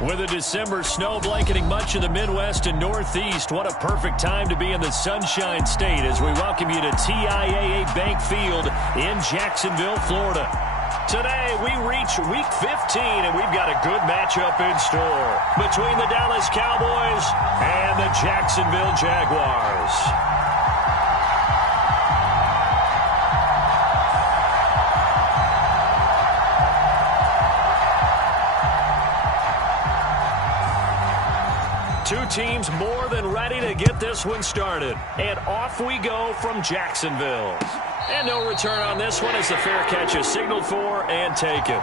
With a December snow blanketing much of the Midwest and Northeast, what a perfect time to be in the Sunshine State as we welcome you to TIAA Bank Field in Jacksonville, Florida. Today, we reach Week 15, and we've got a good matchup in store between the Dallas Cowboys and the Jacksonville Jaguars. Two teams more than ready to get this one started. And off we go from Jacksonville. And no return on this one as the fair catch is signaled for and taken.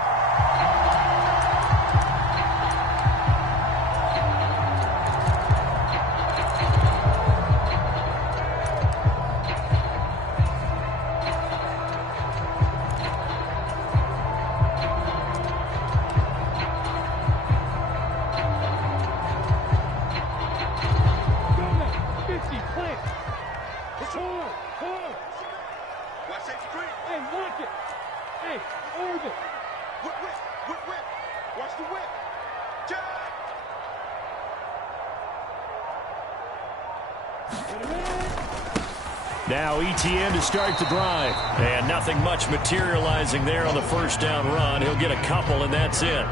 Now ETN to start the drive. And nothing much materializing there on the first down run. He'll get a couple, and that's it.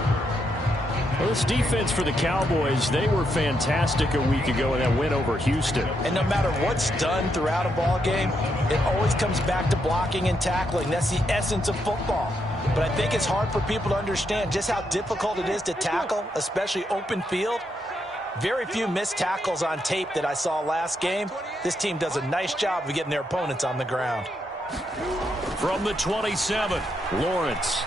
Well, this defense for the Cowboys, they were fantastic a week ago in that win over Houston. And no matter what's done throughout a ball game, it always comes back to blocking and tackling. That's the essence of football. But I think it's hard for people to understand just how difficult it is to tackle, especially open field. Very few missed tackles on tape that I saw last game. This team does a nice job of getting their opponents on the ground. From the 27, Lawrence.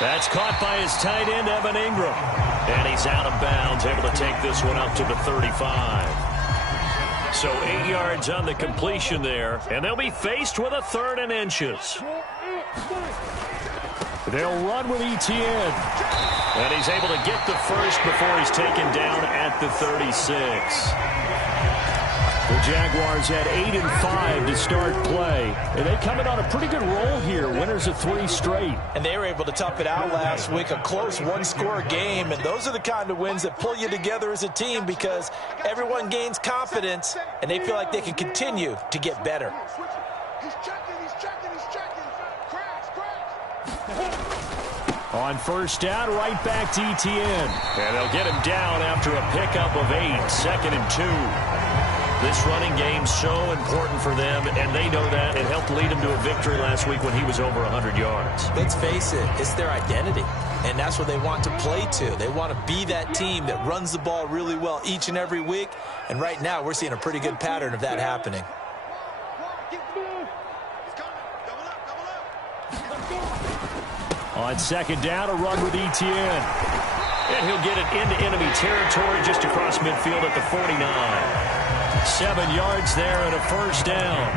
That's caught by his tight end, Evan Ingram. And he's out of bounds, able to take this one up to the 35. So 8 yards on the completion there, and they'll be faced with a 3rd and inches. They'll run with ETN. And he's able to get the first before he's taken down at the 36. The Jaguars had 8 and 5 to start play. And they come in on a pretty good roll here. Winners of 3 straight. And they were able to tough it out last week. A close one-score game. And those are the kind of wins that pull you together as a team because everyone gains confidence and they feel like they can continue to get better. On first down, right back to ETN. And they'll get him down after a pickup of 8, 2nd and 2. This running game's so important for them, and they know that. It helped lead them to a victory last week when he was over 100 yards. Let's face it, it's their identity, and that's what they want to play to. They want to be that team that runs the ball really well each and every week, and right now we're seeing a pretty good pattern of that happening. On second down, a run with ETN. And he'll get it into enemy territory just across midfield at the 49. 7 yards there and a first down.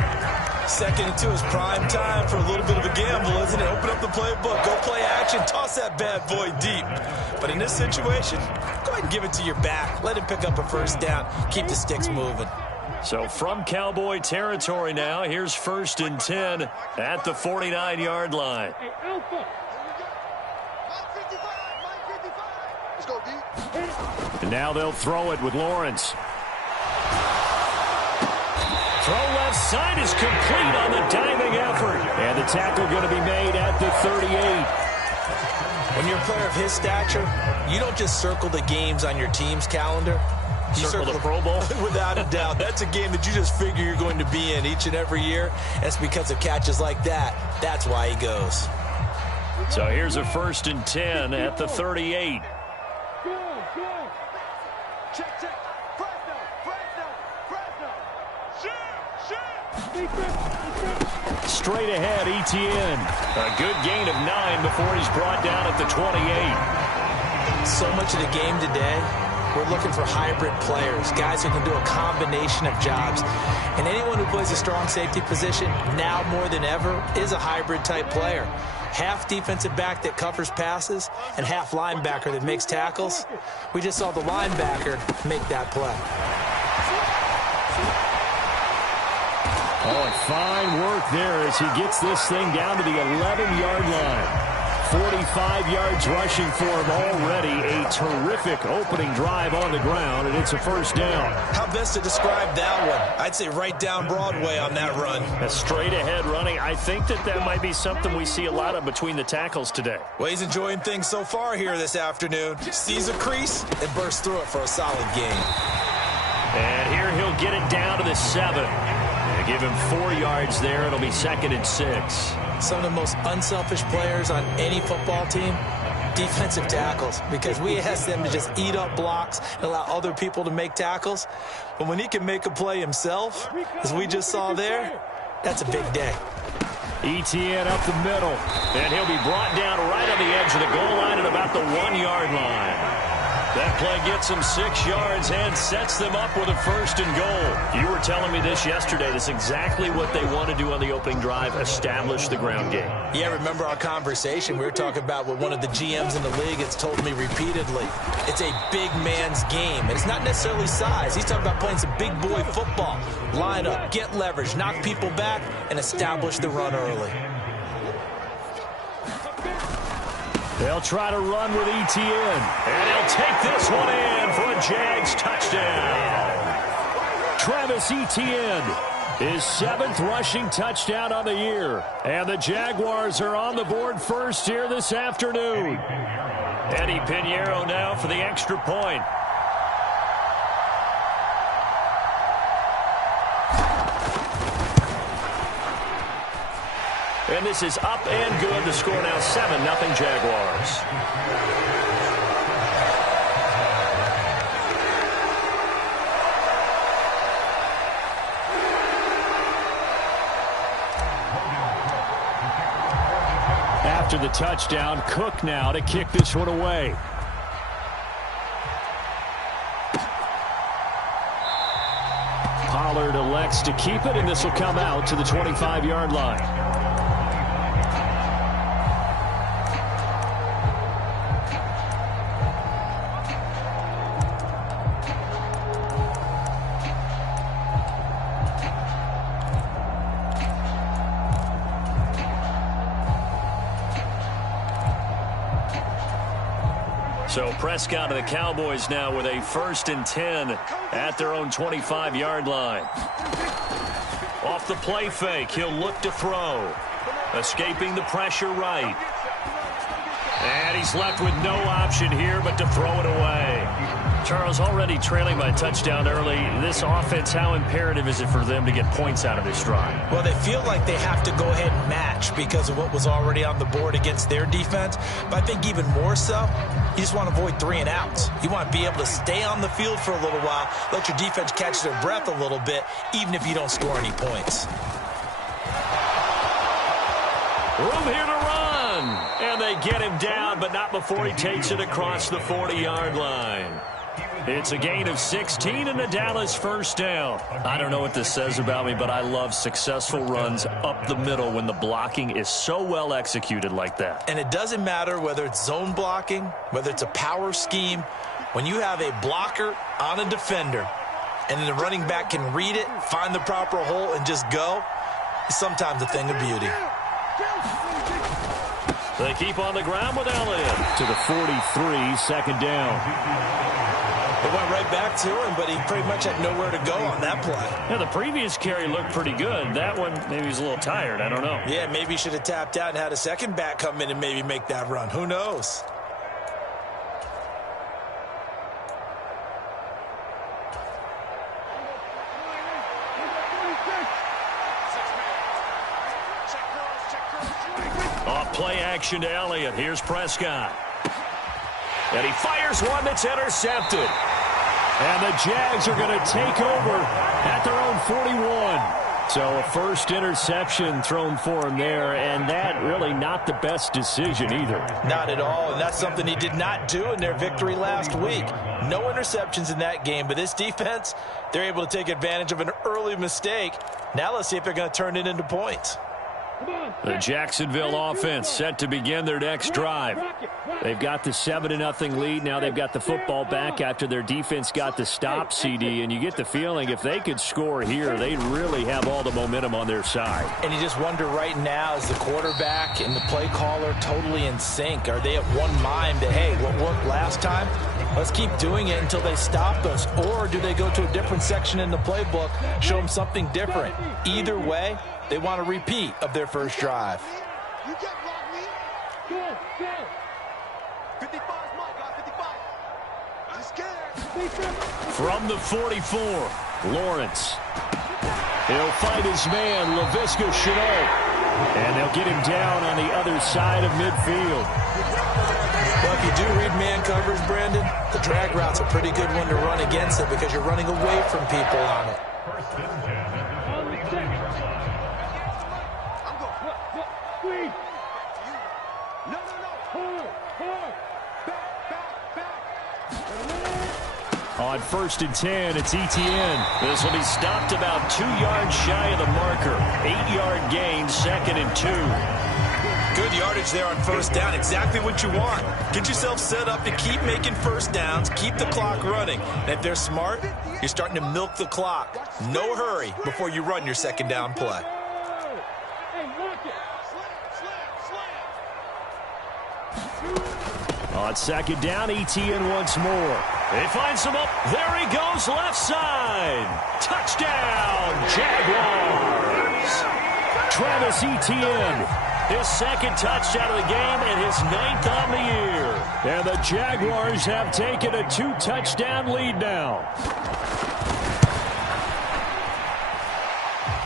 2nd and 2 is prime time for a little bit of a gamble, isn't it? Open up the playbook, go play action, toss that bad boy deep. But in this situation, go ahead and give it to your back. Let him pick up a first down. Keep the sticks moving. So from Cowboy territory now, here's 1st and 10 at the 49-yard line. And now they'll throw it with Lawrence. Throw left side is complete on the diving effort. And the tackle going to be made at the 38. When you're a player of his stature, you don't just circle the games on your team's calendar. You circle the Pro Bowl? Without a doubt. That's a game that you just figure you're going to be in each and every year. And it's because of catches like that. That's why he goes. So here's a 1st and 10 at the 38. Straight ahead, ETN. A good gain of 9 before he's brought down at the 28. So much of the game today, we're looking for hybrid players, guys who can do a combination of jobs. And anyone who plays a strong safety position, now more than ever, is a hybrid type player. Half defensive back that covers passes and half linebacker that makes tackles. We just saw the linebacker make that play. Oh, and fine work there as he gets this thing down to the 11-yard line. 45 yards rushing for him already. A terrific opening drive on the ground, and it's a first down. How best to describe that one? I'd say right down Broadway on that run. A straight-ahead running. I think that might be something we see a lot of between the tackles today. Well, he's enjoying things so far here this afternoon. Sees a crease and bursts through it for a solid gain. And here he'll get it down to the 7. They give him 4 yards there. It'll be 2nd and 6. Some of the most unselfish players on any football team, defensive tackles, because we ask them to just eat up blocks and allow other people to make tackles. But when he can make a play himself, as we just saw there, that's a big day. Etienne up the middle, and he'll be brought down right on the edge of the goal line at about the 1-yard line. That play gets them 6 yards and sets them up with a 1st and goal. You were telling me this yesterday. That's exactly what they want to do on the opening drive, establish the ground game. Yeah, remember our conversation? We were talking about what one of the GMs in the league has told me repeatedly. It's a big man's game, and it's not necessarily size. He's talking about playing some big boy football. Line up, get leverage, knock people back, and establish the run early. They'll try to run with Etienne, and he'll take this one in for a Jags touchdown. Travis Etienne, his 7th rushing touchdown on the year. And the Jaguars are on the board first here this afternoon. Eddie Pinheiro now for the extra point. And this is up and good. The score now 7-0 Jaguars. After the touchdown, Cook now to kick this one away. Pollard elects to keep it, and this will come out to the 25-yard line. So Prescott and the Cowboys now with a 1st and 10 at their own 25-yard line. Off the play fake, he'll look to throw. Escaping the pressure right. And he's left with no option here but to throw it away. Charles, already trailing by a touchdown early. This offense, how imperative is it for them to get points out of this drive? Well, they feel like they have to go ahead and match because of what was already on the board against their defense. But I think even more so, you just want to avoid 3 and outs. You want to be able to stay on the field for a little while, let your defense catch their breath a little bit, even if you don't score any points. Room here to run. And they get him down, but not before he takes it across the 40-yard line. It's a gain of 16 and a Dallas 1st down. I don't know what this says about me, but I love successful runs up the middle when the blocking is so well executed like that. And it doesn't matter whether it's zone blocking, whether it's a power scheme. When you have a blocker on a defender and the running back can read it, find the proper hole, and just go, it's sometimes a thing of beauty. They keep on the ground with Elliott to the 43, 2nd down. It went right back to him, but he pretty much had nowhere to go on that play. Yeah, the previous carry looked pretty good. That one, maybe he's a little tired. I don't know. Yeah, maybe he should have tapped out and had a second back come in and maybe make that run. Who knows? Off play action to Elliott. Here's Prescott. And he fires one that's intercepted. And the Jags are going to take over at their own 41. So a first interception thrown for him there, and that really not the best decision either. Not at all, and that's something he did not do in their victory last week. No interceptions in that game, but this defense, they're able to take advantage of an early mistake. Now let's see if they're going to turn it into points. The Jacksonville offense set to begin their next drive. They've got the 7-0 lead. Now they've got the football back after their defense got the stop, CD. And you get the feeling if they could score here, they'd really have all the momentum on their side. And you just wonder right now, is the quarterback and the play caller totally in sync? Are they at one mind that, hey, what worked last time? Let's keep doing it until they stop us. Or do they go to a different section in the playbook, show them something different? Either way, they want a repeat of their first drive. You just block me. Go. 55 my guy, 55. I'm scared. From the 44, Lawrence. He'll fight his man, Laviska Shenault. And they'll get him down on the other side of midfield. Well, if you do read man coverage, Brandon, the drag route's a pretty good one to run against it because you're running away from people on it. On 1st and 10, it's Etienne. This will be stopped about 2 yards shy of the marker. 8-yard gain, 2nd and 2. Good yardage there on first down. Exactly what you want. Get yourself set up to keep making first downs, keep the clock running. And if they're smart, you're starting to milk the clock. No hurry before you run your second down play. On 2nd down, Etienne once more. He finds him up. There he goes, left side. Touchdown, Jaguars. Travis Etienne, his 2nd touchdown of the game and his 9th on the year. And the Jaguars have taken a 2-touchdown lead now.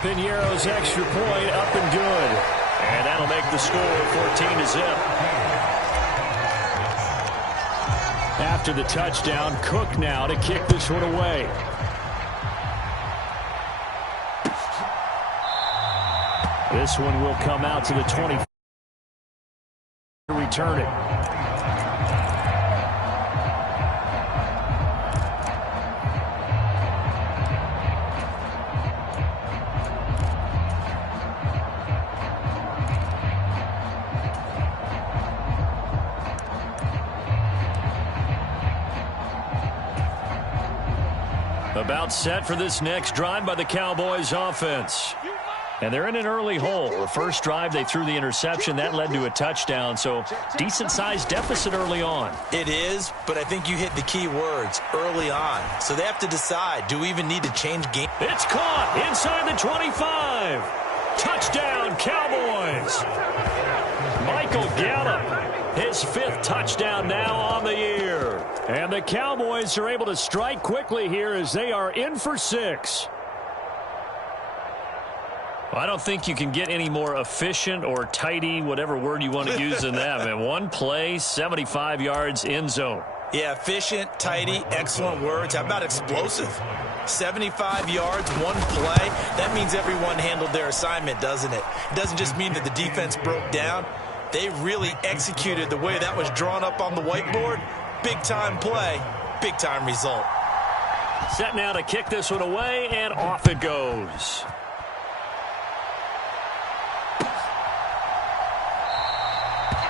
Piñeiro's extra point up and good. And that'll make the score 14-0. After the touchdown, Cook now to kick this one away. This one will come out to the 20. Return it. About set for this next drive by the Cowboys offense. And they're in an early hole. The first drive, they threw the interception. That led to a touchdown. So decent-sized deficit early on. It is, but I think you hit the key words, early on. So they have to decide, do we even need to change game? It's caught inside the 25. Touchdown, Cowboys. Michael Gallup, his 5th touchdown now on the year. And the Cowboys are able to strike quickly here as they are in for 6. I don't think you can get any more efficient or tidy, whatever word you want to use in that. Man, one play, 75 yards, end zone. Yeah, efficient, tidy, excellent words. How about explosive? 75 yards, one play. That means everyone handled their assignment, doesn't it? It doesn't just mean that the defense broke down. They really executed the way that was drawn up on the whiteboard. Big-time play, big-time result. Set now to kick this one away, and off it goes.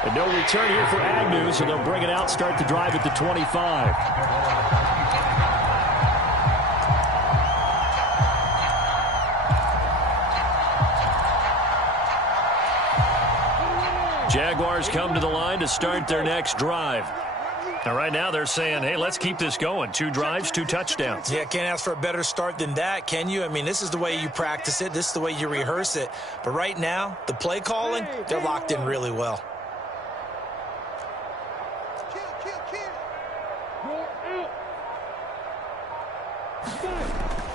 And no return here for Agnew, so they'll bring it out, start the drive at the 25. Jaguars come to the line to start their next drive. Now, right now, they're saying, hey, let's keep this going. 2 drives, 2 touchdowns. Yeah, can't ask for a better start than that, can you? I mean, this is the way you practice it. This is the way you rehearse it. But right now, the play calling, they're locked in really well.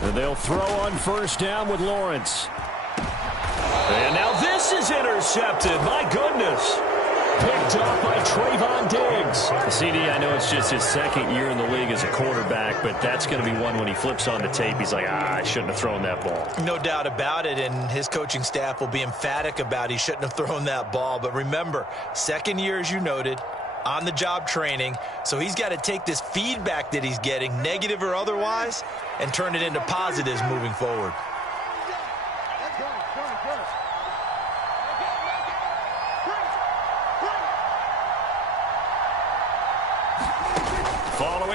And they'll throw on first down with Lawrence. And now this is intercepted. My goodness. Picked up by Trayvon Diggs. CD, I know it's just his 2nd year in the league as a quarterback, but that's going to be one when he flips on the tape. He's like, I shouldn't have thrown that ball. No doubt about it, and his coaching staff will be emphatic about he shouldn't have thrown that ball. But remember, 2nd year, as you noted, on-the-job training, so he's got to take this feedback that he's getting, negative or otherwise, and turn it into positives moving forward.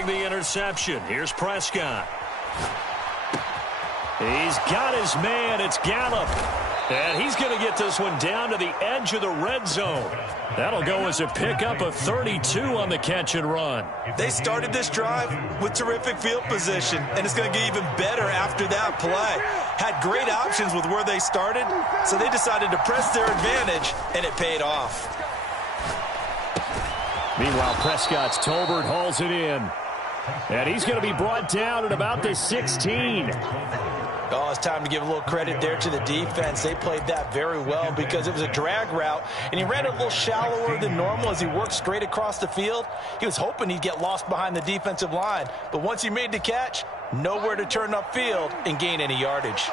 throwing the interception. Here's Prescott. He's got his man. It's Gallup. And he's going to get this one down to the edge of the red zone. That'll go as a pickup of 32 on the catch and run. They started this drive with terrific field position, and it's going to get even better after that play. Had great options with where they started, so they decided to press their advantage, and it paid off. Meanwhile, Prescott's Tolbert hauls it in. And he's going to be brought down at about the 16. Oh, it's time to give a little credit there to the defense. They played that very well because it was a drag route, and he ran it a little shallower than normal as he worked straight across the field. He was hoping he'd get lost behind the defensive line, but once he made the catch, nowhere to turn upfield and gain any yardage.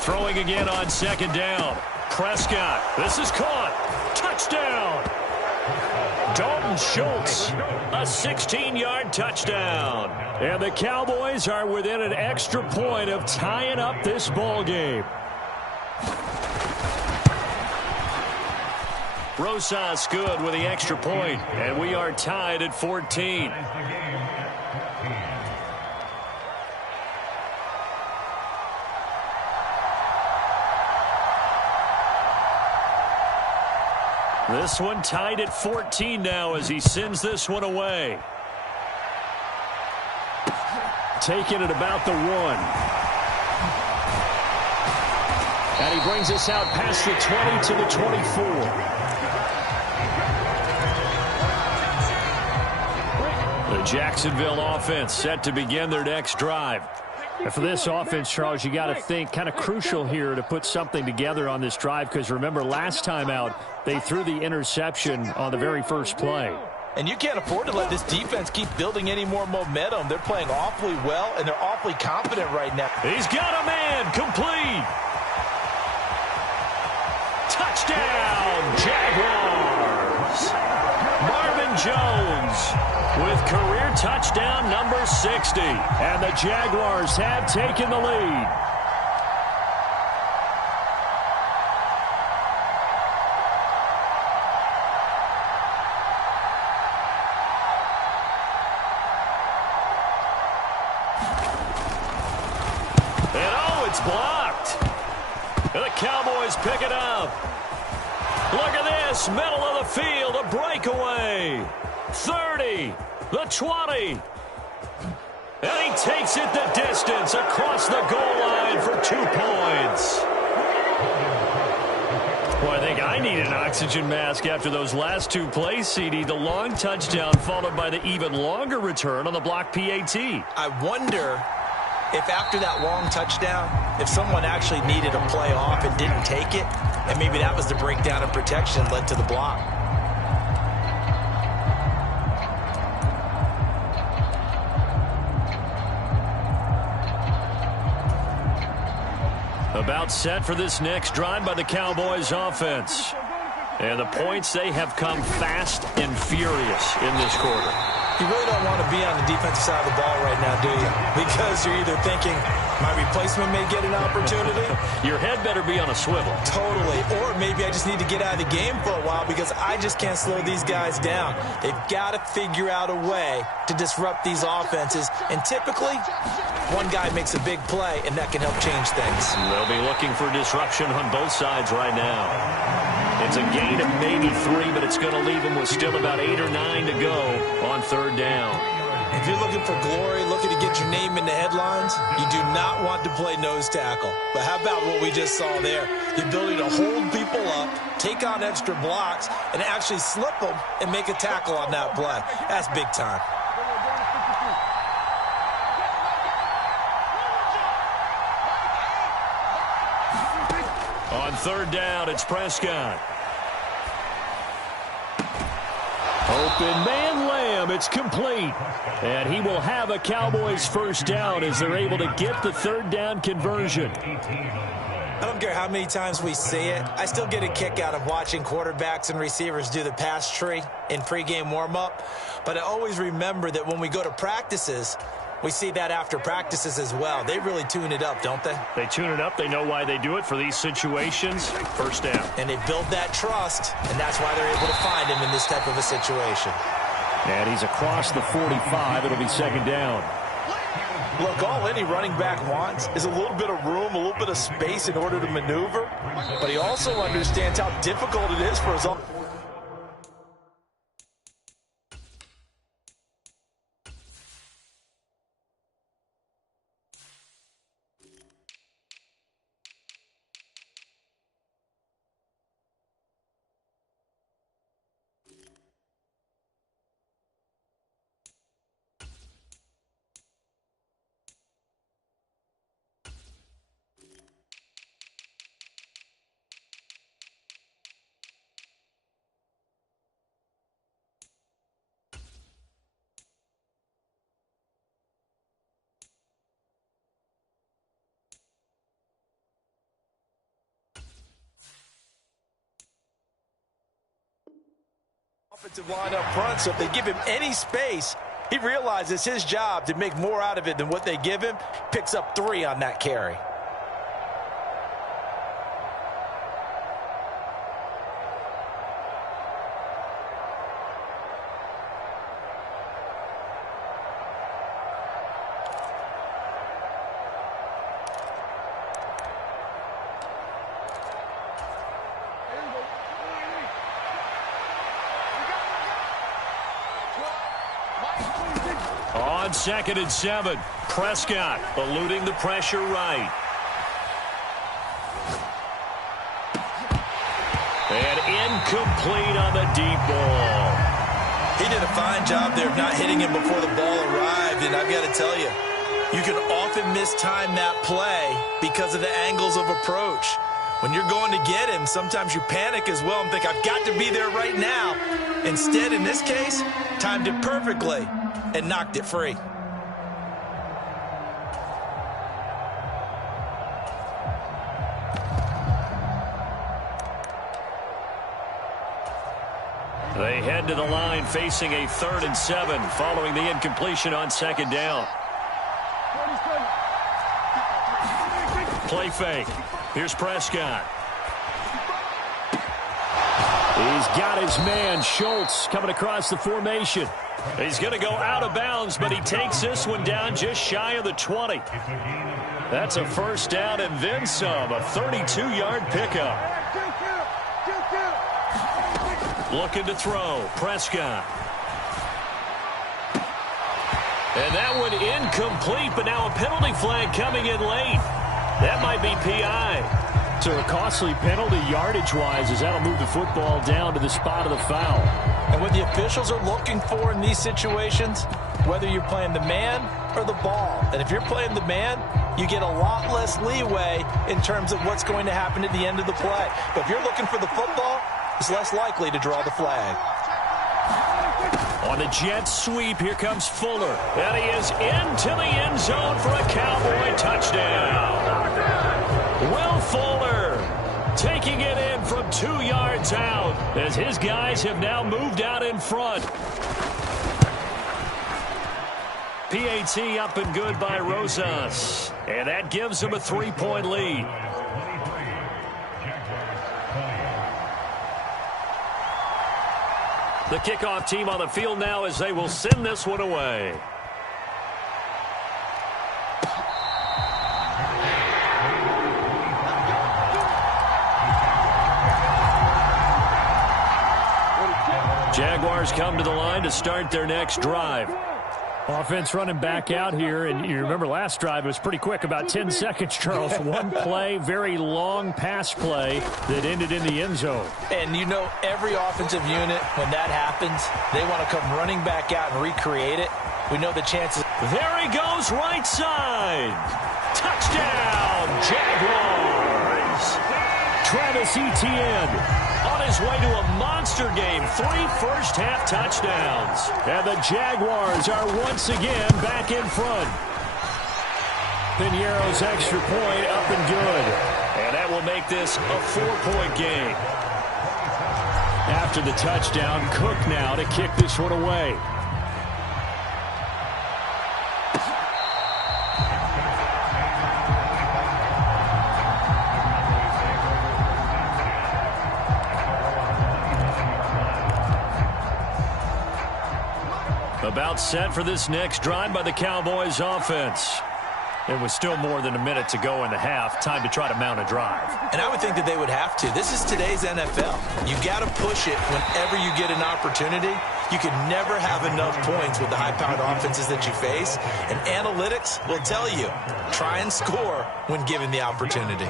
Throwing again on second down. Prescott. This is caught. Touchdown. Dalton Schultz. A 16-yard touchdown. And the Cowboys are within an extra point of tying up this ball game. Rosas good with the extra point, and we are tied at 14. This one tied at 14 now as he sends this one away. Taking it about the 1. And he brings us out past the 20 to the 24. The Jacksonville offense set to begin their next drive. And for this offense, Charles, you got to think kind of crucial here to put something together on this drive because remember last time out they threw the interception on the very first play. And you can't afford to let this defense keep building any more momentum. They're playing awfully well, and they're awfully confident right now. He's got a man complete. Touchdown, Jaguars. Marvin Jones with career touchdown number 60. And the Jaguars have taken the lead. And oh, it's blocked. And the Cowboys pick it up. Look at this, middle of the field, a breakaway. 30, the 20. And he takes it the distance across the goal line for 2 points. Well, I think I need an oxygen mask after those last 2 plays, CD. The long touchdown followed by the even longer return on the block PAT. I wonder if after that long touchdown, if someone actually needed a play off and didn't take it, and maybe that was the breakdown in protection led to the block. About set for this next drive by the Cowboys offense. And the points, they have come fast and furious in this quarter. You really don't want to be on the defensive side of the ball right now, do you? Because you're either thinking, my replacement may get an opportunity. Your head better be on a swivel. Totally. Or maybe I just need to get out of the game for a while because I just can't slow these guys down. They've got to figure out a way to disrupt these offenses. And typically, one guy makes a big play, and that can help change things. They'll be looking for disruption on both sides right now. It's a gain of maybe 3, but it's going to leave them with still about 8 or 9 to go on third down. If you're looking for glory, looking to get your name in the headlines, you do not want to play nose tackle. But how about what we just saw there? The ability to hold people up, take on extra blocks, and actually slip them and make a tackle on that play. That's big time. On third down, it's Prescott. Open man Lamb, it's complete. And he will have a Cowboys first down as they're able to get the third down conversion. I don't care how many times we see it. I still get a kick out of watching quarterbacks and receivers do the pass tree in pregame warm-up. But I always remember that when we go to practices, we see that after practices as well. They really tune it up, don't they? They tune it up. They know why they do it for these situations. First down. And they build that trust, and that's why they're able to find him in this type of a situation. And he's across the 45. It'll be second down. Look, all any running back wants is a little bit of room, a little bit of space in order to maneuver. But he also understands how difficult it is for his own. Offensive line up front, so if they give him any space, he realizes his job to make more out of it than what they give him. Picks up 3 on that carry. On 2nd and 7, Prescott eluding the pressure right. And incomplete on the deep ball. He did a fine job there of not hitting him before the ball arrived, and I've got to tell you, you can often mistime that play because of the angles of approach. When you're going to get him, sometimes you panic as well and think, I've got to be there right now. Instead, in this case, timed it perfectly and knocked it free. They head to the line facing a 3rd and 7 following the incompletion on 2nd down. Play fake. Here's Prescott. He's got his man, Schultz, coming across the formation. He's going to go out of bounds, but he takes this one down just shy of the 20. That's a first down and then some, a 32-yard pickup. Looking to throw, Prescott. And that one incomplete, but now a penalty flag coming in late. That might be PI. So a costly penalty yardage-wise as that'll move the football down to the spot of the foul. And what the officials are looking for in these situations, whether you're playing the man or the ball, and if you're playing the man, you get a lot less leeway in terms of what's going to happen at the end of the play. But if you're looking for the football, it's less likely to draw the flag. On the jet sweep, here comes Fuller. And he is into the end zone for a Cowboy touchdown. Will Fuller taking it in from 2 yards out as his guys have now moved out in front. PAT up and good by Rosas. And that gives him a 3-point lead. The kickoff team on the field now as they will send this one away. Jaguars come to the line to start their next drive. Offense running back out here, and you remember last drive, it was pretty quick, about 10 seconds, Charles. One play, very long pass play that ended in the end zone. And you know every offensive unit, when that happens, they want to come running back out and recreate it. We know the chances. There he goes, right side. Touchdown, Jaguars. Travis Etienne on his way to a monster game. 3 first-half touchdowns. And the Jaguars are once again back in front. Piñeiro's extra point up and good. And that will make this a 4-point game. After the touchdown, Cook now to kick this one away. About set for this next drive by the Cowboys offense. It was still more than a minute to go in the half. Time to try to mount a drive. And I would think that they would have to. This is today's NFL. You got to push it whenever you get an opportunity. You can never have enough points with the high-powered offenses that you face. And analytics will tell you, try and score when given the opportunity.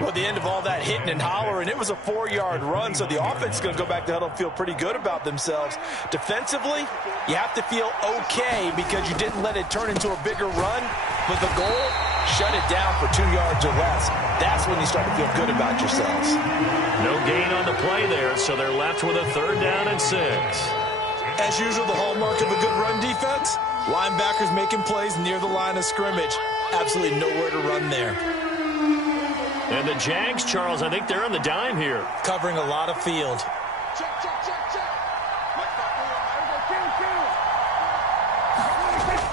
Well, the end of all that hitting and hollering, it was a 4-yard run, so the offense is going to go back to huddle and feel pretty good about themselves. Defensively, you have to feel okay because you didn't let it turn into a bigger run, but the goal, shut it down for 2 yards or less. That's when you start to feel good about yourselves. No gain on the play there, so they're left with a 3rd down and 6. As usual, the hallmark of a good run defense, linebackers making plays near the line of scrimmage. Absolutely nowhere to run there. And the Jags, Charles, I think they're on the dime here. Covering a lot of field.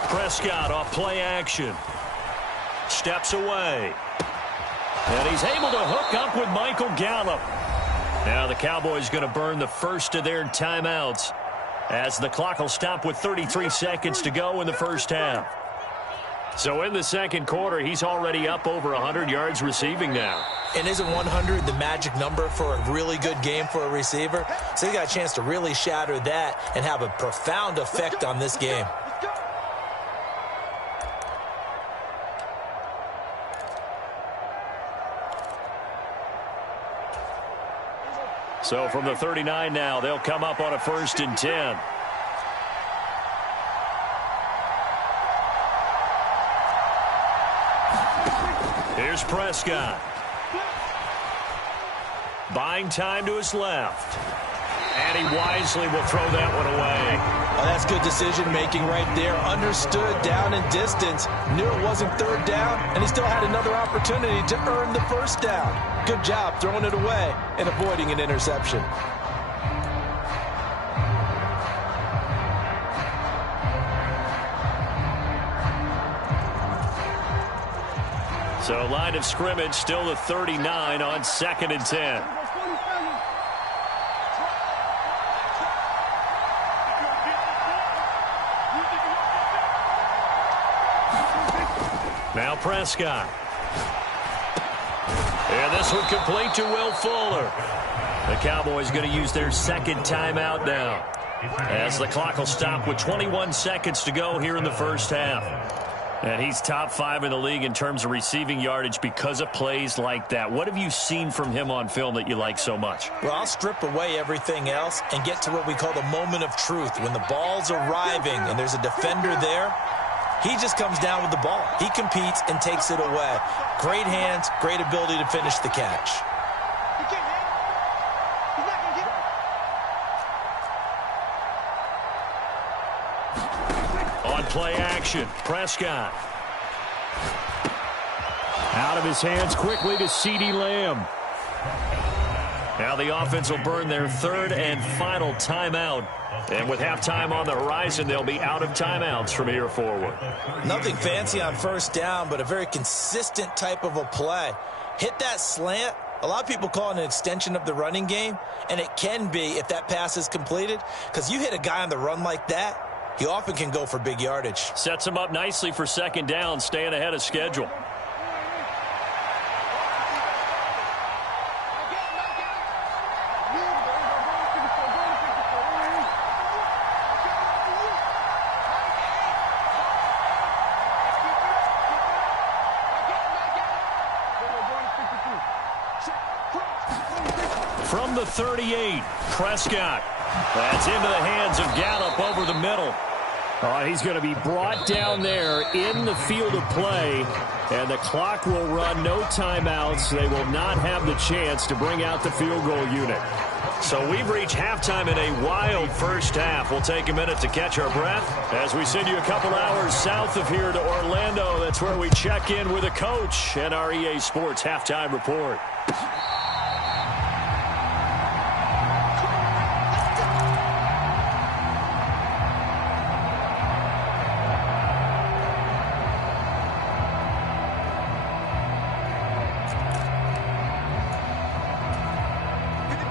Prescott off play action. Steps away. And he's able to hook up with Michael Gallup. Now the Cowboys going to burn the first of their timeouts as the clock will stop with 33 seconds to go in the first half. So in the second quarter, he's already up over 100 yards receiving now. And isn't 100 the magic number for a really good game for a receiver? So he got a chance to really shatter that and have a profound effect on this game. So from the 39 now, they'll come up on a 1st and 10. Here's Prescott. Buying time to his left. And he wisely will throw that one away. Oh, that's good decision-making right there. Understood down and distance. Knew it wasn't 3rd down, and he still had another opportunity to earn the 1st down. Good job throwing it away and avoiding an interception. So line of scrimmage still the 39 on 2nd and 10. Now Prescott. And this one complete to Will Fuller. The Cowboys going to use their 2nd timeout now, as the clock will stop with 21 seconds to go here in the first half. And he's top 5 in the league in terms of receiving yardage because of plays like that. What have you seen from him on film that you like so much? Well, I'll strip away everything else and get to what we call the moment of truth. When the ball's arriving and there's a defender there, he just comes down with the ball. He competes and takes it away. Great hands, great ability to finish the catch. On play action, Prescott. Out of his hands quickly to CeeDee Lamb. Now the offense will burn their 3rd and final timeout. And with halftime on the horizon, they'll be out of timeouts from here forward. Nothing fancy on 1st down, but a very consistent type of a play. Hit that slant. A lot of people call it an extension of the running game, and it can be if that pass is completed, because you hit a guy on the run like that, he often can go for big yardage. Sets him up nicely for 2nd down, staying ahead of schedule. From the 38, Prescott. That's into the hands of Gallup over the middle. He's going to be brought down there in the field of play, and the clock will run. No timeouts. They will not have the chance to bring out the field goal unit. So we've reached halftime in a wild first half. We'll take a minute to catch our breath as we send you a couple hours south of here to Orlando. That's where we check in with a coach and our EA Sports halftime report.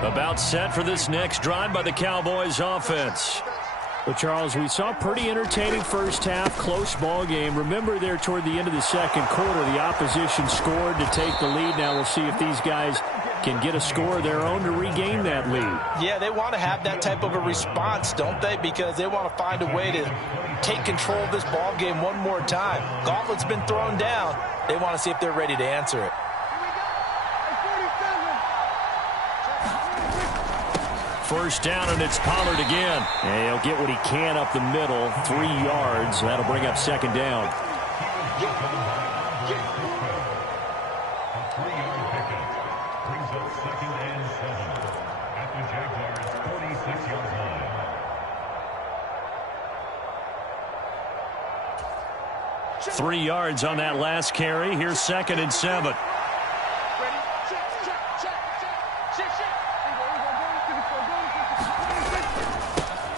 About set for this next drive by the Cowboys offense. But, Charles, we saw pretty entertaining first half, close ball game. Remember there toward the end of the second quarter, the opposition scored to take the lead. Now we'll see if these guys can get a score of their own to regain that lead. Yeah, they want to have that type of a response, don't they? Because they want to find a way to take control of this ball game one more time. Gauntlet's been thrown down. They want to see if they're ready to answer it. First down, and it's Pollard again. And he'll get what he can up the middle, 3 yards. That'll bring up second down. Brings up 2nd and 7 at the Jaguars' 46-yard line. 3 yards on that last carry. Here's 2nd and 7.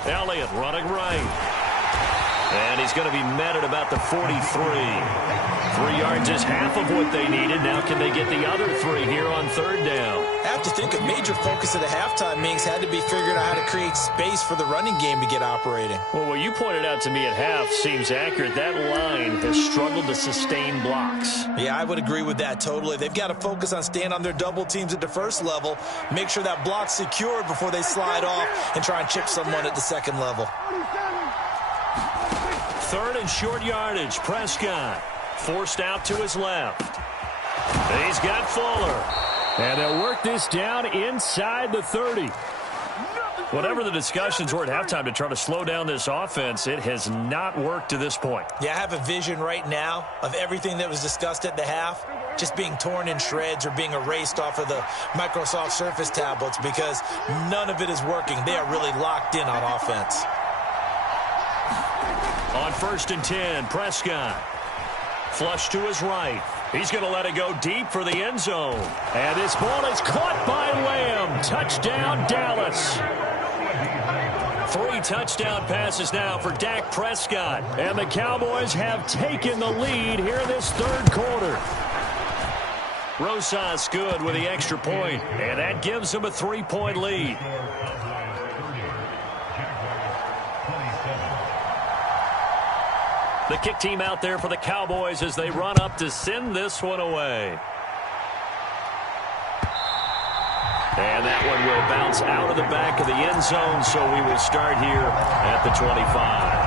Elliott running right. And he's going to be met at about the 43. 3 yards is half of what they needed. Now can they get the other 3 here on third down? I have to think a major focus of the halftime meetings had to be figuring out how to create space for the running game to get operating. Well, what you pointed out to me at half seems accurate. That line has struggled to sustain blocks. Yeah, I would agree with that totally. They've got to focus on staying on their double teams at the first level, make sure that block's secured before they slide off and try and chip someone at the second level. 3rd and short yardage. Prescott forced out to his left. He's got Fuller. And they'll work this down inside the 30. Whatever the discussions were at halftime to try to slow down this offense, it has not worked to this point. Yeah, I have a vision right now of everything that was discussed at the half just being torn in shreds or being erased off of the Microsoft Surface tablets because none of it is working. They are really locked in on offense. On 1st and 10, Prescott. Flush to his right. He's going to let it go deep for the end zone. And this ball is caught by Lamb. Touchdown, Dallas. 3 touchdown passes now for Dak Prescott. And the Cowboys have taken the lead here in this third quarter. Rosas good with the extra point, and that gives them a 3-point lead. The kick team out there for the Cowboys as they run up to send this one away. And that one will bounce out of the back of the end zone, so we will start here at the 25.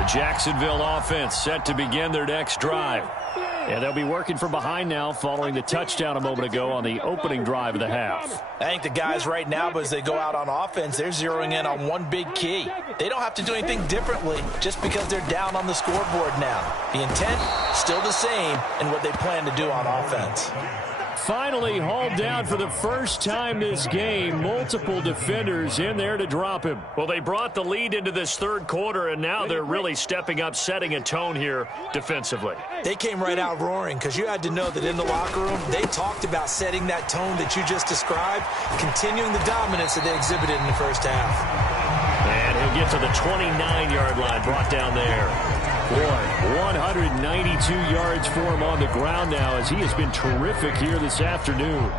The Jacksonville offense set to begin their next drive. And they'll be working from behind now following the touchdown a moment ago on the opening drive of the half. I think the guys right now, as they go out on offense, they're zeroing in on one big key. They don't have to do anything differently just because they're down on the scoreboard now. The intent, still the same, and what they plan to do on offense. Finally hauled down for the first time this game. Multiple defenders in there to drop him. Well, they brought the lead into this third quarter, and now they're really stepping up, setting a tone here defensively. They came right out roaring because you had to know that in the locker room, they talked about setting that tone that you just described, continuing the dominance that they exhibited in the first half. And he'll get to the 29-yard line, brought down there. Boy, 192 yards for him on the ground now as he has been terrific here this afternoon.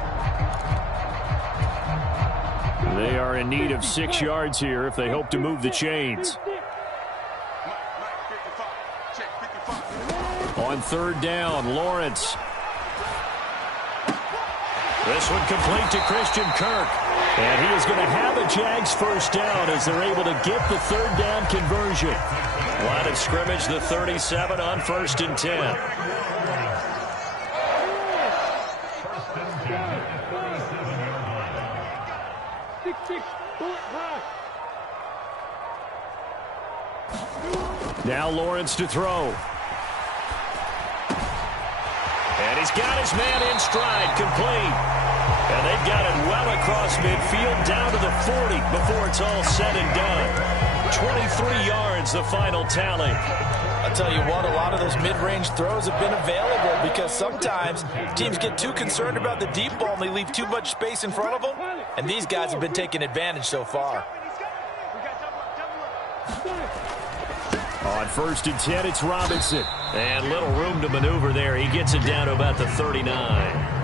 They are in need of 6 yards here if they hope to move the chains. On third down, Lawrence. This one complete to Christian Kirk. And he is going to have a Jags first down as they're able to get the third down conversion. Line of scrimmage, the 37 on 1st and 10. Now Lawrence to throw. he's got his man in stride, complete. And they've got it well across midfield, down to the 40 before it's all said and done. 23 yards, the final tally. I'll tell you what, a lot of those mid-range throws have been available because sometimes teams get too concerned about the deep ball and they leave too much space in front of them. And these guys have been taking advantage so far. On 1st and 10, it's Robinson. And little room to maneuver there. He gets it down to about the 39.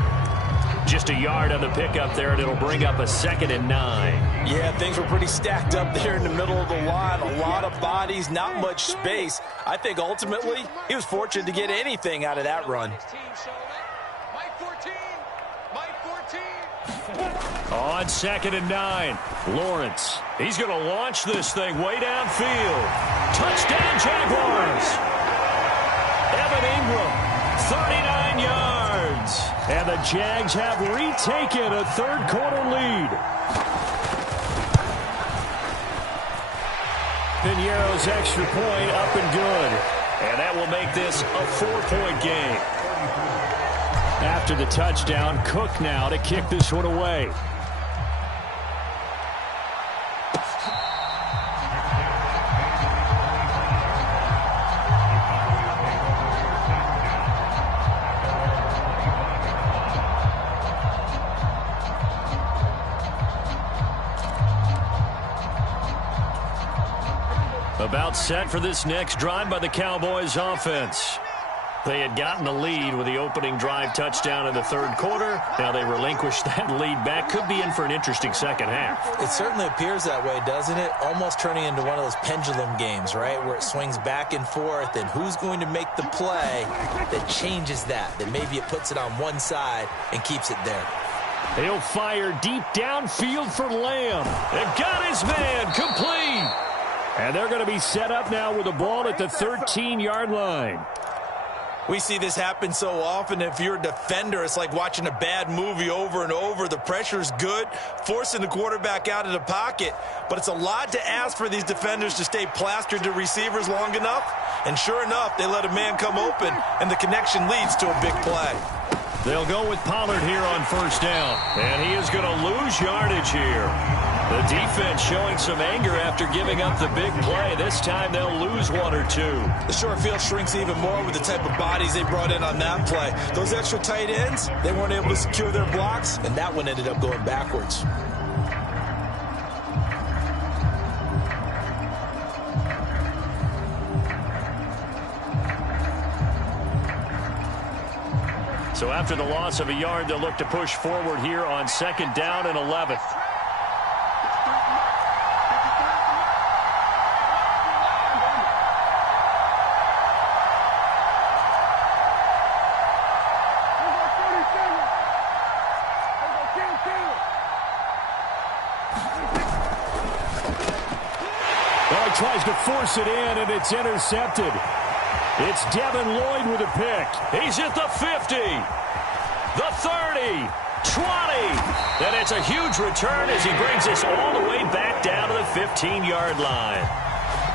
Just a yard on the pickup there, and it'll bring up a 2nd and 9. Yeah, things were pretty stacked up there in the middle of the line. A lot of bodies, not much space. I think ultimately he was fortunate to get anything out of that run. On 2nd and 9, Lawrence. He's going to launch this thing way downfield. Touchdown, Jaguars. Evan Ingram, 39 yards. And the Jags have retaken a third-quarter lead. Piñeiro's extra point up and good. And that will make this a 4-point game. After the touchdown, Cook now to kick this one away. About set for this next drive by the Cowboys offense. They had gotten the lead with the opening drive touchdown in the third quarter. Now they relinquished that lead back. Could be in for an interesting second half. It certainly appears that way, doesn't it? Almost turning into one of those pendulum games, right? Where it swings back and forth, and who's going to make the play that changes that maybe it puts it on one side and keeps it there. He'll fire deep downfield for Lamb. They've got his man complete. And they're going to be set up now with the ball at the 13-yard line. We see this happen so often. If you're a defender, it's like watching a bad movie over and over. The pressure's good, forcing the quarterback out of the pocket. But it's a lot to ask for these defenders to stay plastered to receivers long enough. And sure enough, they let a man come open, and the connection leads to a big play. They'll go with Pollard here on 1st down. And he is going to lose yardage here. The defense showing some anger after giving up the big play. This time they'll lose 1 or 2. The short field shrinks even more with the type of bodies they brought in on that play. Those extra tight ends, they weren't able to secure their blocks, and that one ended up going backwards. So after the loss of a yard, they'll look to push forward here on 2nd down and 11. Tries to force it in, and it's intercepted. It's Devin Lloyd with a pick. He's at the 50, the 30, 20. And it's a huge return as he brings us all the way back down to the 15-yard line.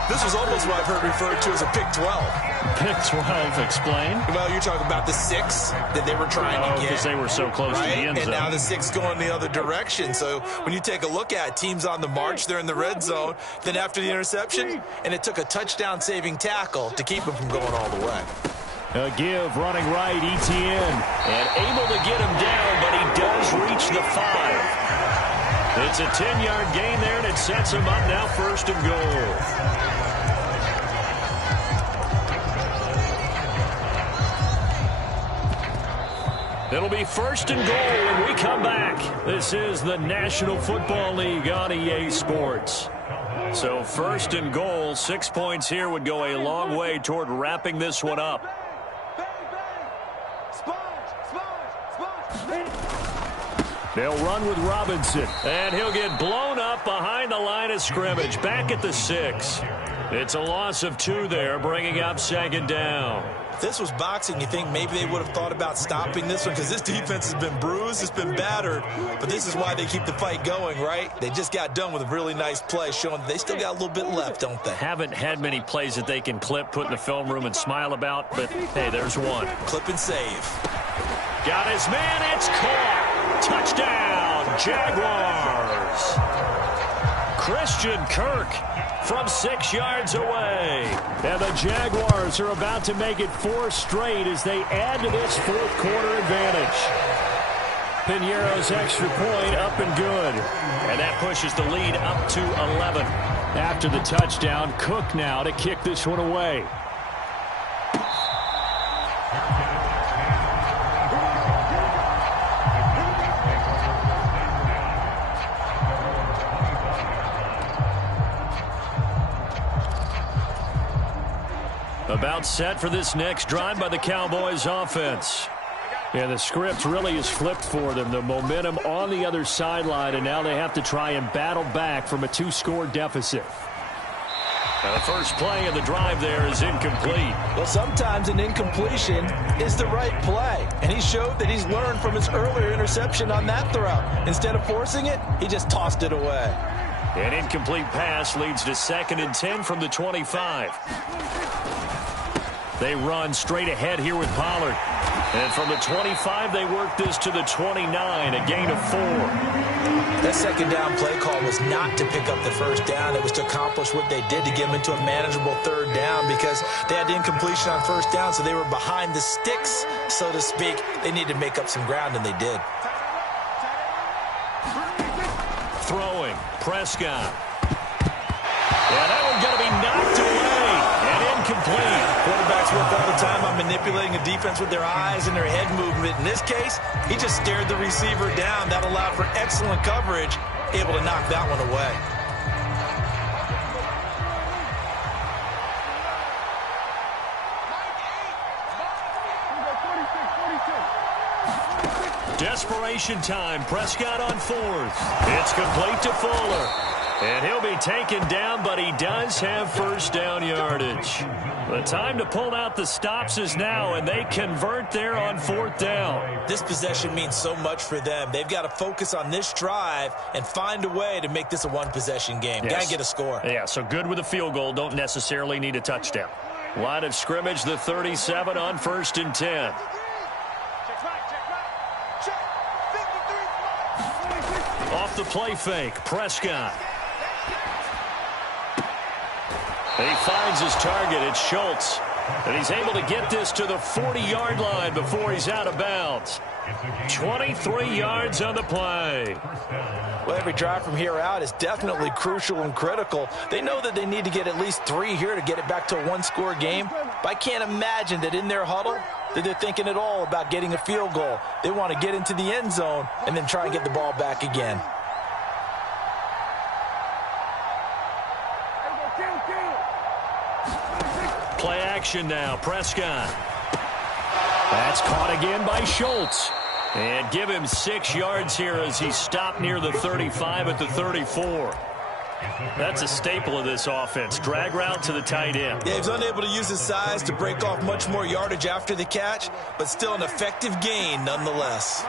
This was almost what I've heard referred to as a pick 12. Pick 12, explain. Well, you're talking about the 6 that they were trying to get. Because they were so close to the end zone. And now the 6 going the other direction. So when you take a look at teams on the march, they're in the red zone. Then after the interception, and it took a touchdown-saving tackle to keep him from going all the way. A give, running right, Etienne. And able to get him down, but he does reach the 5. It's a 10-yard gain there, and it sets him up now 1st and goal. It'll be 1st and goal when we come back. This is the National Football League on EA Sports. So 1st and goal, 6 points here would go a long way toward wrapping this one up. They'll run with Robinson. And he'll get blown up behind the line of scrimmage, back at the 6. It's a loss of 2 there, bringing up 2nd down. If this was boxing, you think maybe they would have thought about stopping this one because this defense has been bruised, it's been battered, but this is why they keep the fight going, right? They just got done with a really nice play showing that they still got a little bit left, don't they? Haven't had many plays that they can clip, put in the film room and smile about, but hey, there's one. Clip and save. Got his man. It's caught. Touchdown, Jaguars. Christian Kirk from 6 yards away. And the Jaguars are about to make it 4 straight as they add to this fourth quarter advantage. Piñeiro's extra point up and good. And that pushes the lead up to 11. After the touchdown, Cook now to kick this one away. About set for this next drive by the Cowboys offense. And the script really is flipped for them. The momentum on the other sideline, and now they have to try and battle back from a 2-score deficit. The first play of the drive there is incomplete. Well, sometimes an incompletion is the right play. And he showed that he's learned from his earlier interception on that throw. Instead of forcing it, he just tossed it away. An incomplete pass leads to 2nd and 10 from the 25. They run straight ahead here with Pollard. And from the 25, they work this to the 29, a gain of 4. That second down play call was not to pick up the first down. It was to accomplish what they did to get them into a manageable third down because they had incompletion on first down, so they were behind the sticks, so to speak. They needed to make up some ground, and they did. Throwing, Prescott. Yeah, that one's going to be knocked away and incomplete. Quarterbacks work all the time on manipulating a defense with their eyes and their head movement. In this case, he just stared the receiver down. That allowed for excellent coverage, able to knock that one away. Desperation time. Prescott on 4th. It's complete to Fuller. And he'll be taken down, but he does have first down yardage. The time to pull out the stops is now, and they convert there on 4th down. This possession means so much for them. They've got to focus on this drive and find a way to make this a one-possession game. Yes. Got to get a score. Yeah, so good with a field goal. Don't necessarily need a touchdown. Line of scrimmage, the 37 on 1st and 10. Off the play fake, Prescott. He finds his target. It's Schultz. And he's able to get this to the 40-yard line before he's out of bounds. 23 yards on the play. Well, every drive from here out is definitely crucial and critical. They know that they need to get at least 3 here to get it back to a one-score game. But I can't imagine that in their huddle that they're thinking at all about getting a field goal. They want to get into the end zone and then try and get the ball back again. Play action now. Prescott. That's caught again by Schultz. And give him 6 yards here as he stopped near the 35 at the 34. That's a staple of this offense. Drag route to the tight end. Yeah, he's unable to use his size to break off much more yardage after the catch, but still an effective gain nonetheless.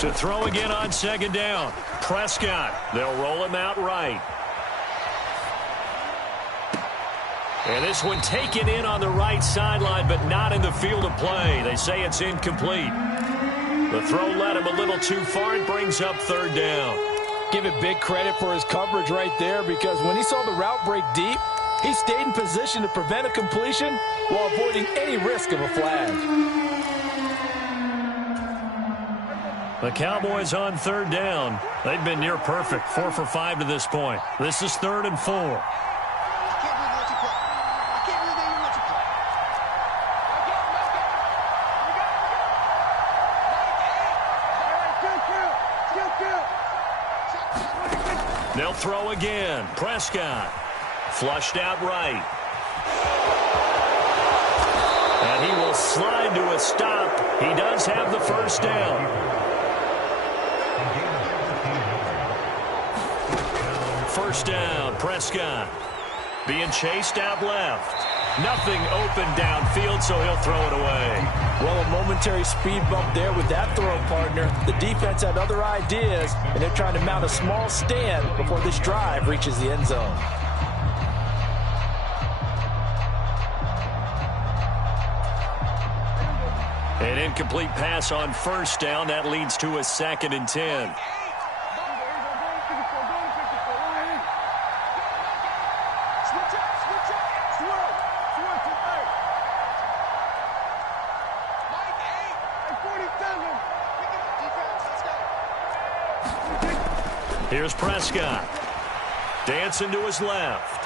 To throw again on 2nd down. Prescott. They'll roll him out right. And this one taken in on the right sideline, but not in the field of play. They say it's incomplete. The throw led him a little too far. It brings up 3rd down. Give it big credit for his coverage right there, because when he saw the route break deep, he stayed in position to prevent a completion while avoiding any risk of a flag. The Cowboys on 3rd down. They've been near perfect, 4 for 5 to this point. This is 3rd and 4. They'll throw again. Prescott. Flushed out right. And he will slide to a stop. He does have the first down. First down, Prescott. Being chased out left. Nothing open downfield, so he'll throw it away. Well, a momentary speed bump there with that throw, partner. The defense had other ideas, and they're trying to mount a small stand before this drive reaches the end zone. An incomplete pass on first down. That leads to a 2nd and 10. Here's Prescott. Dancing to his left.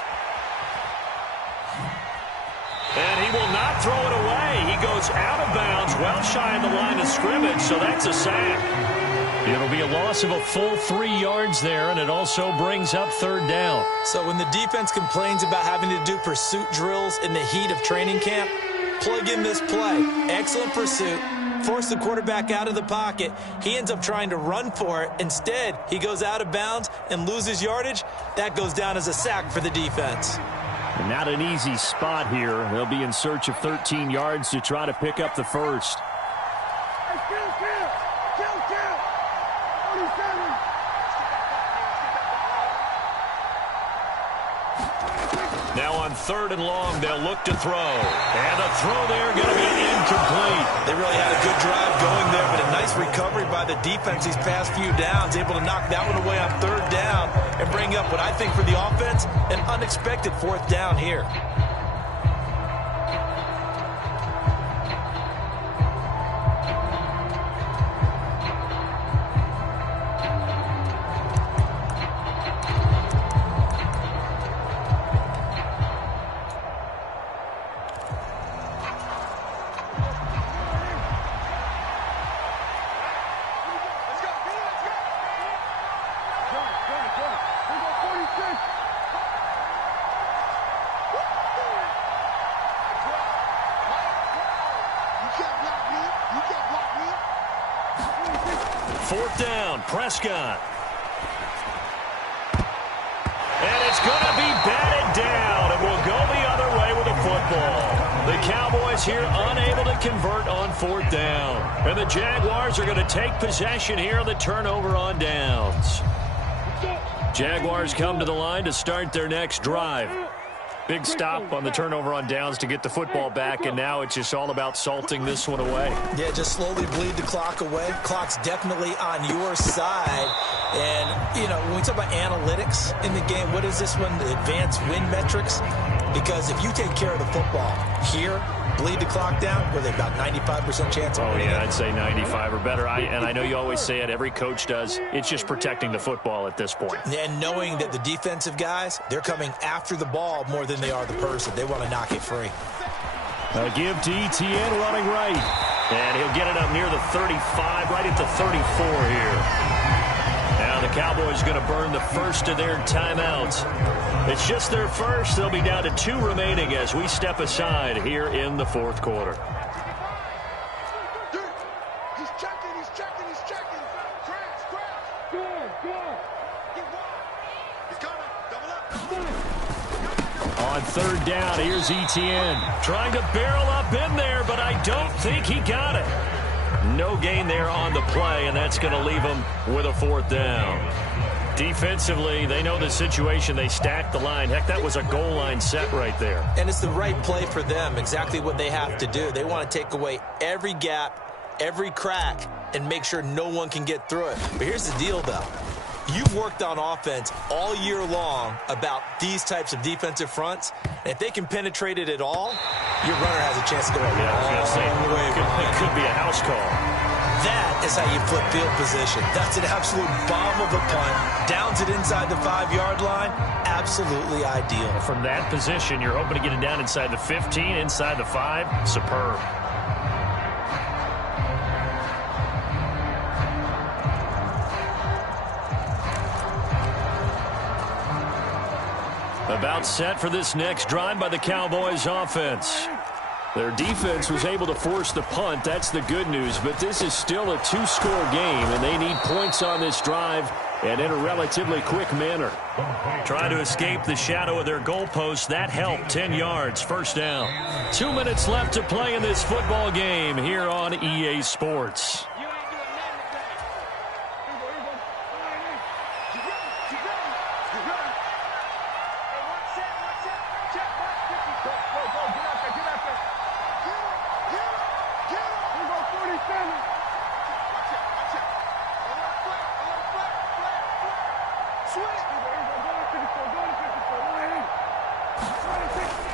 And he will not throw it away. He goes out of bounds, well shy of the line of scrimmage, so that's a sack. It'll be a loss of a full 3 yards there, and it also brings up 3rd down. So when the defense complains about having to do pursuit drills in the heat of training camp, plug in this play. Excellent pursuit. Force the quarterback out of the pocket. He ends up trying to run for it. Instead, he goes out of bounds and loses yardage. That goes down as a sack for the defense. And not an easy spot here. They'll be in search of 13 yards to try to pick up the first. Now on 3rd and long, they'll look to throw. And the throw there going to be incomplete. They really had a good drive going there, but a nice recovery by the defense these past few downs, able to knock that one away on 3rd down and bring up what I think for the offense, an unexpected 4th down here. Prescott. And it's going to be batted down, and we'll go the other way with the football. The Cowboys here unable to convert on 4th down. And the Jaguars are going to take possession here on the turnover on downs. Jaguars come to the line to start their next drive. Big stop on the turnover on downs to get the football back, and now it's just all about salting this one away. Yeah, just slowly bleed the clock away. Clock's definitely on your side. And, you know, when we talk about analytics in the game, what is this one? The advanced win metrics? Because if you take care of the football here, bleed the clock down, were they about 95% chance of winning? Oh, yeah, I'd say 95 or better. And I know you always say it, every coach does. It's just protecting the football at this point. And knowing that the defensive guys, they're coming after the ball more than they are the person. They want to knock it free. A give to Etienne running right. And he'll get it up near the 35, right at the 34 here. Now the Cowboys going to burn the first of their timeouts. It's just their first. They'll be down to 2 remaining as we step aside here in the 4th quarter. He's checking. Crash. Good. He's coming. Double up. On 3rd down, here's Etienne. Trying to barrel up in there, but I don't think he got it. No gain there on the play, and that's going to leave him with a 4th down. Defensively, they know the situation. They stacked the line. Heck, that was a goal line set right there. And it's the right play for them, exactly what they have to do. They want to take away every gap, every crack, and make sure no one can get through it. But here's the deal, though. You've worked on offense all year long about these types of defensive fronts. And if they can penetrate it at all, your runner has a chance to go I was going to say, it could be a house call. That is how you flip field position. That's an absolute bomb of a punt. Downs it inside the 5-yard line. Absolutely ideal. From that position, you're hoping to get it down inside the 15, inside the 5. Superb. About set for this next drive by the Cowboys offense. Their defense was able to force the punt. That's the good news. But this is still a 2-score game, and they need points on this drive and in a relatively quick manner. Trying to escape the shadow of their goalpost. That helped. 10 yards. First down. 2 minutes left to play in this football game here on EA Sports.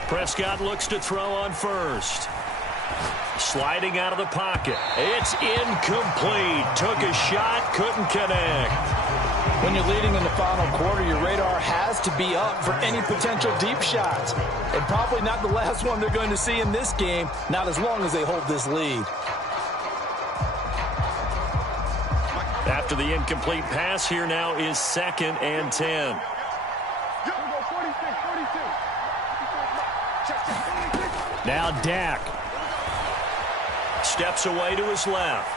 Prescott looks to throw on first. Sliding out of the pocket. It's incomplete. Took a shot, couldn't connect. When you're leading in the final quarter, your radar has to be up for any potential deep shots. And probably not the last one they're going to see in this game, not as long as they hold this lead. After the incomplete pass, here now is 2nd and 10. Now Dak. Steps away to his left.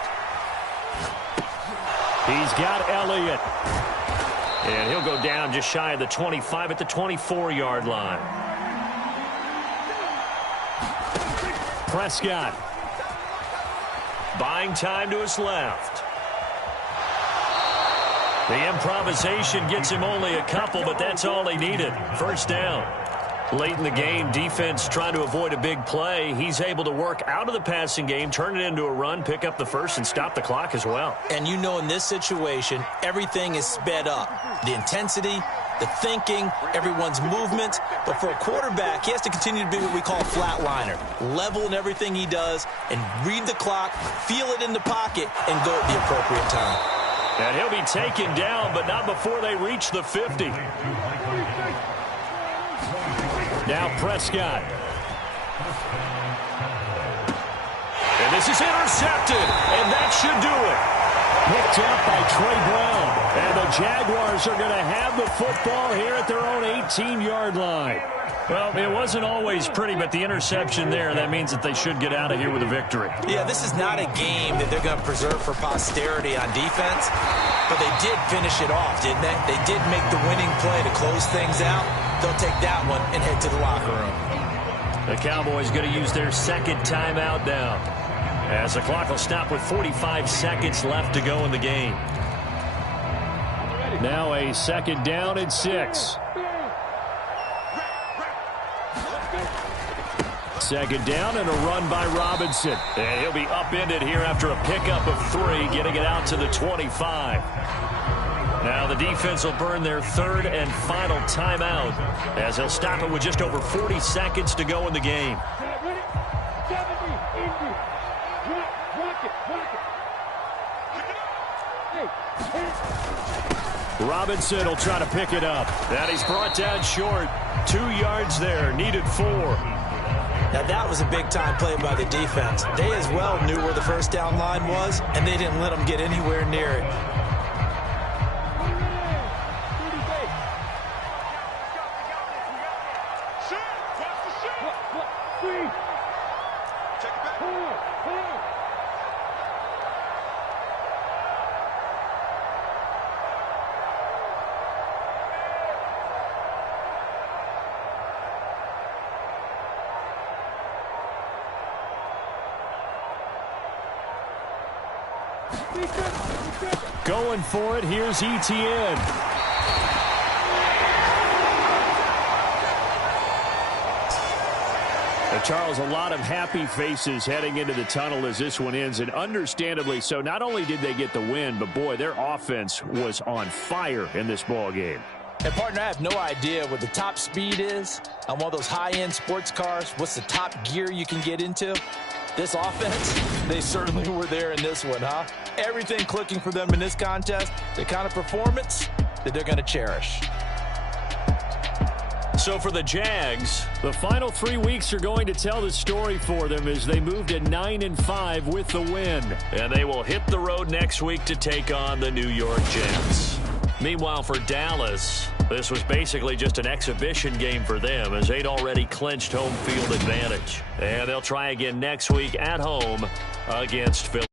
He's got Elliott. And he'll go down just shy of the 25 at the 24-yard line. Prescott. Buying time to his left. The improvisation gets him only a couple, but that's all he needed. First down. Late in the game, defense trying to avoid a big play. He's able to work out of the passing game, turn it into a run, pick up the first, and stop the clock as well. And you know in this situation, everything is sped up. The intensity, the thinking, everyone's movement. But for a quarterback, he has to continue to be what we call a flatliner. Level in everything he does and read the clock, feel it in the pocket, and go at the appropriate time. And he'll be taken down, but not before they reach the 50. Now Prescott. And this is intercepted, and that should do it. Picked up by Trey Brown. And the Jaguars are going to have the football here at their own 18-yard line. Well, it wasn't always pretty, but the interception there, that means that they should get out of here with a victory. Yeah, this is not a game that they're going to preserve for posterity on defense, but they did finish it off, didn't they? They did make the winning play to close things out. They'll take that one and head to the locker room. The Cowboys going to use their 2nd timeout now, as the clock will stop with 45 seconds left to go in the game. Now a 2nd down and 6. 2nd down and a run by Robinson. And he'll be upended here after a pickup of 3, getting it out to the 25. Now the defense will burn their 3rd and final timeout, as they'll stop it with just over 40 seconds to go in the game. Robinson will try to pick it up. And he's brought down short. 2 yards there, needed 4. Now, that was a big-time play by the defense. They as well knew where the first down line was, and they didn't let them get anywhere near it. Going for it, here's Etienne. Charles, a lot of happy faces heading into the tunnel as this one ends, and understandably so. Not only did they get the win, but boy, their offense was on fire in this ball game. And partner, I have no idea what the top speed is on one of those high-end sports cars. What's the top gear you can get into? This offense, they certainly were there in this one, huh? Everything clicking for them in this contest, the kind of performance that they're going to cherish. So for the Jags, the final 3 weeks are going to tell the story for them as they move to 9-5 with the win. And they will hit the road next week to take on the New York Jets. Meanwhile, for Dallas, this was basically just an exhibition game for them as they'd already clinched home field advantage. And they'll try again next week at home against Philadelphia.